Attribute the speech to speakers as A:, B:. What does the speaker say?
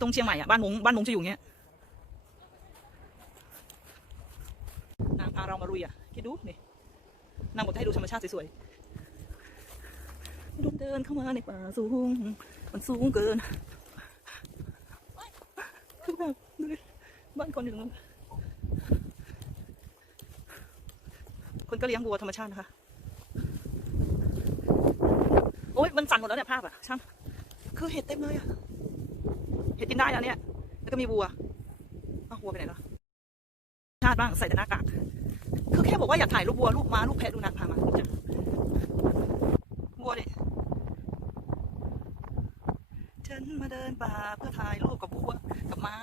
A: ตรงเชียงใหม่อะบ้านมงบ้านมงจะอยู่เงี้ยนางพาเรามาลุยอะคิดดูนี่นางบอกจะให้ดูธรรมชาติสวยๆเดินเข้ามาในป่าสูงมันสูงเกินคือแบบดูดิบ้านคนอยู่ตรงนั้นคนก็เลี้ยงวัวธรรมชาตินะคะโอ๊ยมันสั่นหมดแล้วเนี่ยภาพอะช่างคือเห็ดเต็มเลยอะ เห็ดกินได้แล้วเนี่ย แล้วก็มีวัวอ้าววัวไปไหนแล้วชาติบ้างใส่แต่หน้ากากคือแค่บอกว่าอยากถ่ายรูปวัวรูปม้ารูปแพะดูนะพามาจ้ะวัวเนี่ยฉันมาเดินป่าเพื่อถ่ายรูปกับวัวกับม้า